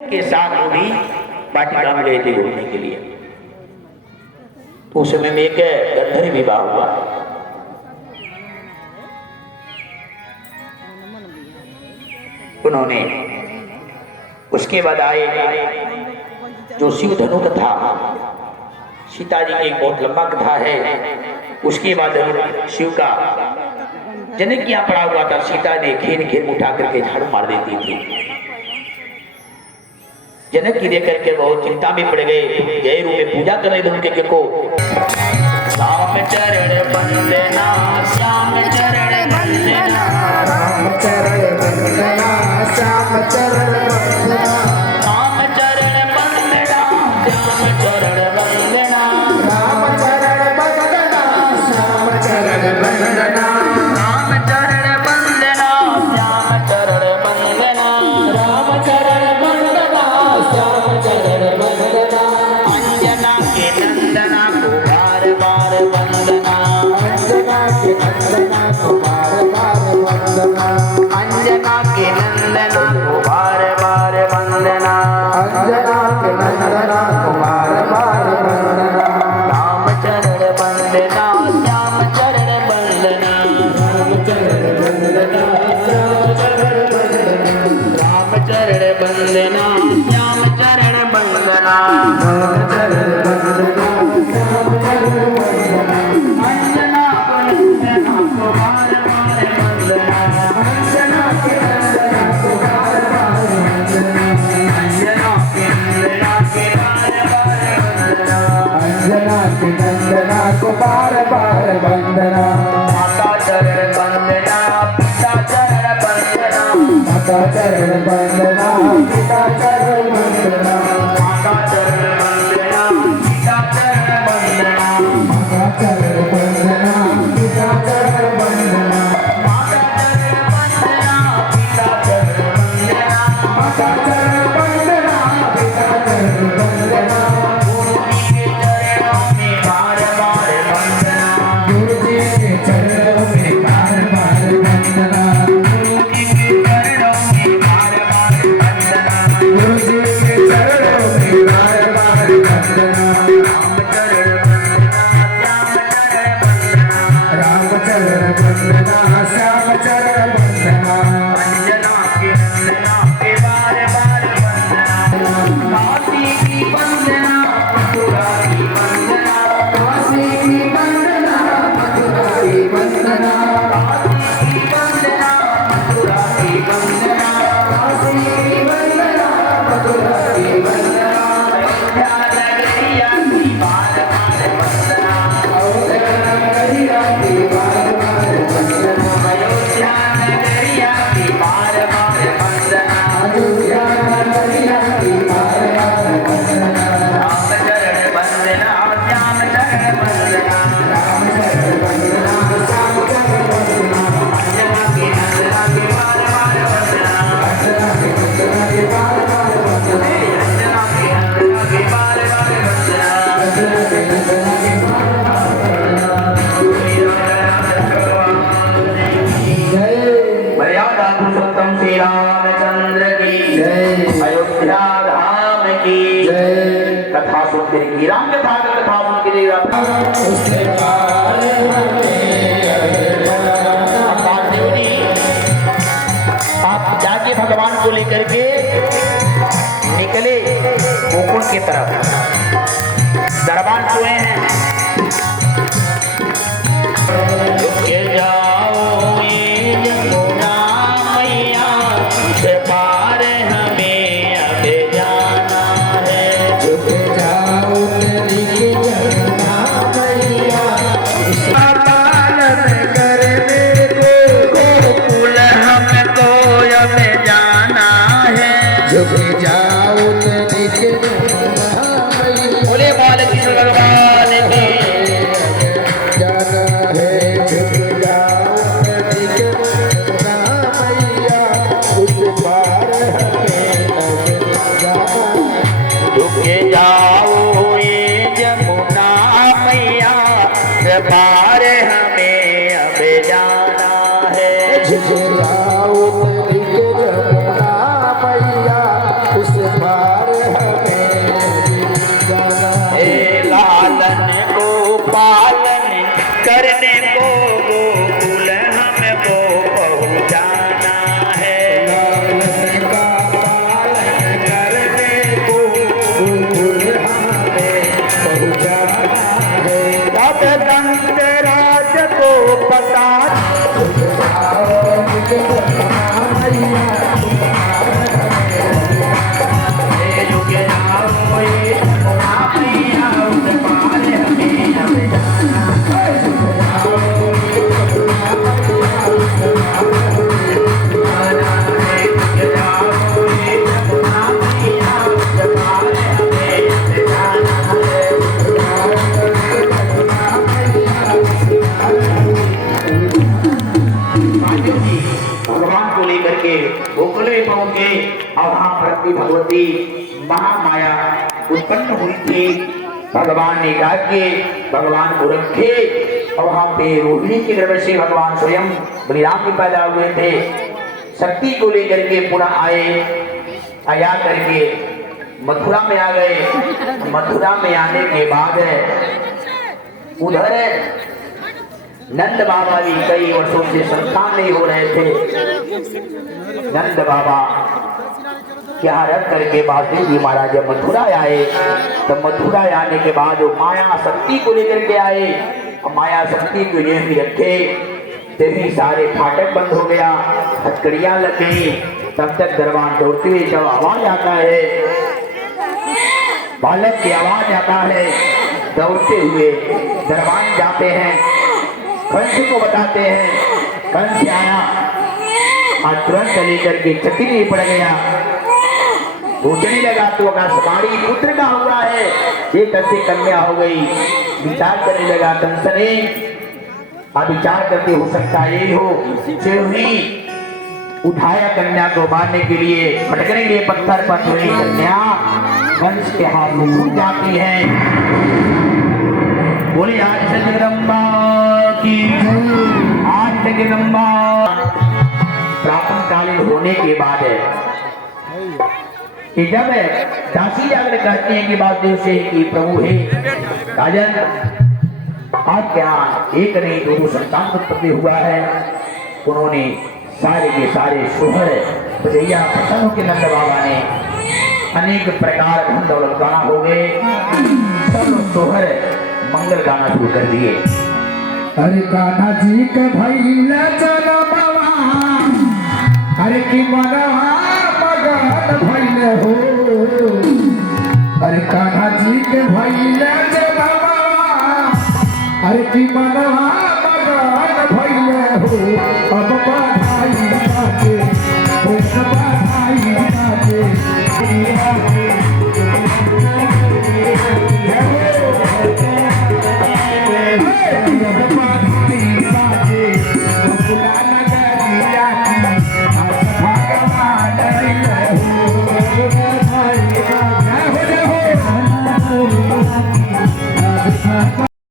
के साथ वो भी वाटिका में गए थे घूमने के लिए। तो उस समय में एक गंधर्व विवाह हुआ। उन्होंने उसके बाद आए जो शिव धनु कथा, सीता जी की एक बहुत लंबा कथा है। उसके बाद शिव का जनक क्या पड़ा हुआ था, सीता ने घेर घेर उठा करके झाड़ू मार देती थी। जनक की देख करके बहुत चिंता में पड़ गए, गए रूप में पूजा करने थे उनके को। राम चरण वंदना श्याम चरण वंदना, राम चरण वंदना श्याम चरण वंदना, राम चरण वंदना श्याम चरण वंदना, राम चरण वंदना श्याम चरण वंदना, राम चरण वंदना श्याम चरण वंदना, राम चरण वंदना श्याम चरण वंदना, अंजना के नंदना को बार बार वंदना, अंजना के नंदना को बार बार वंदना, अंजना के नंदना को बार बार वंदना, अंजना के नंदना को बार बार वंदना, राम चरण वंदना श्याम चरण वंदना, राम चरण वंदना श्याम चरण वंदना, राम चरण वंदना श्याम चरण वंदना, राम चरण वंदना श्याम चरण वंदना, अंजना को नंदना को बार बार वंदना, अंजना के नंदना को बार बार वंदना, अंजना के नंदना के बार बार वंदना, अंजना के नंदना को बार बार वंदना, माता चरण वंदना पिता चरण वंदना, माता चरण वंदना पिता चरण वंदना, माता चरण वंदना पिता चरण वंदना, माता चरण वंदना पिता चरण वंदना, माता चरण वंदना पिता चरण वंदना, माता चरण वंदना पिता चरण वंदना, गुरु जी के चरणों में बार बार वंदना, गुरु जी के चरणों में बार बार वंदना, गुरु जी के चरणों में बार बार गुरु जी के चरणों में बार बार वंदना, राम चरण वंदना श्याम चरण वंदना, राम चरण वंदना श्याम चरण वंदना, अंजना के नंदना के बार बार वंदना, काशी की वंदना मथुरा की वंदना, काशी की वंदना मथुरा की वंदना, काशी की वंदना मथुरा की वंदना, काशी की वंदना मथुरा की वंदना, अयोध्या नगरिया की बार बार वंदना, अयोध्या नगरिया की बार बार वंदना, अयोध्या नगरिया की बार बार वंदना, अयोध्या नगरिया की बार बार वंदना, राम चरण वंदना श्याम चरण वंदना, राम चरण वंदना श्याम चरण वंदना, अंजना के नंदना के बार बार वंदना, अंजना के नंदना के बार बार वंदना, अंजना के नंदना के बार बार वंदना, अंजना के नंदना के बार बार वंदना। जय मर्यादा पुरुषोत्तम श्री रामचंद्र की जय अयोध्या धाम की जय। कथा सुनते की राम कथा का कथा सुन के उसके पार देव जी आप जाके भगवान को लेकर के निकले गोकुल की तरफ। दरबार सोए हैं, रुके जाओ ये यमुना मैया, इस पार हमें अब जाना है। झुक जाओ तेरी के जमुना मैया, पालन कर मेरे गोकुल हमको अब जाना है। झुक जाओ तेरी के जमुना मैया, बोले बालकृष्ण भगवान की जाना है। झुक जाओ तेरी के जमुना मैया, उस पार हमें अब जाना है। रुके जाओ ये यमुना मैया, इस पार हमें अब जाना है। झुक जाओ तेरी के जमुना मैया, उस पार पार हमें जाना है। लालन को पालन करने को गोकुल हमको पहुँचाना है। लालन का पालन करने को गोकुल हमें पहुँचाना है। तब दंतराज को पता भगवान को लेकर के गोकुले पहुंचे और वहां पर अपनी भगवती महामाया उत्पन्न हुई थी। भगवान ने राज्य भगवान को रखे और वहां पे रोहिणी के गर्भ से भगवान स्वयं बलिराम भी पैदा हुए थे। शक्ति को लेकर के पुनः आया करके मथुरा में आ गए। मथुरा में आने के बाद उधर नंद बाबा भी कई वर्षों से संतान नहीं हो रहे थे। नंद बाबा क्या रख करके बासुदेव जी महाराज जब मथुरा आए तो मथुरा आने के बाद वो माया शक्ति को लेकर के आए और माया शक्ति को ये भी रखे तभी सारे फाटक बंद हो गया, हथकड़ियां लग गई। तब तक दरबार दौड़ते हुए जब आवाज आता है, बालक की आवाज आता है, दौड़ते हुए दरबार जाते हैं, कंस को बताते हैं। कंस आया और तुरंत लेकर के चक्री पड़ गया, पूछने लगा तो आकाशवाणी पुत्र का हुआ है, ये कैसे कन्या हो गई। विचार करने लगा कंस ने, अब विचार करते हो सकता यही हो। चिरहुनी उठाया कन्या को मारने के लिए, पटकने के लिए पत्थर पर हुई कन्या कंस के हाथ में छूट जाती है। बोले आज से जगदम्बा की, आज से जगदम्बा। प्रातः कालीन होने के बाद कि जब दासी जाकर कहते हैं कि वासुदेव से कि प्रभु है राजन, आप क्या एक नहीं दो संतान उत्पत्ति हुआ है। उन्होंने सारे के सारे सोहर भैया प्रसन्न के नंद बाबा ने अनेक प्रकार धन दौलत गाना हो गए, सब सोहर मंगल गाना शुरू कर दिए। अरे कान्हा जी के भैया चलो बाबा, अरे की मनवा मगन भैले हो। अरे कान्हा जी के भैया चलो बाबा, अरे की मनवा मगन भैले हो। अब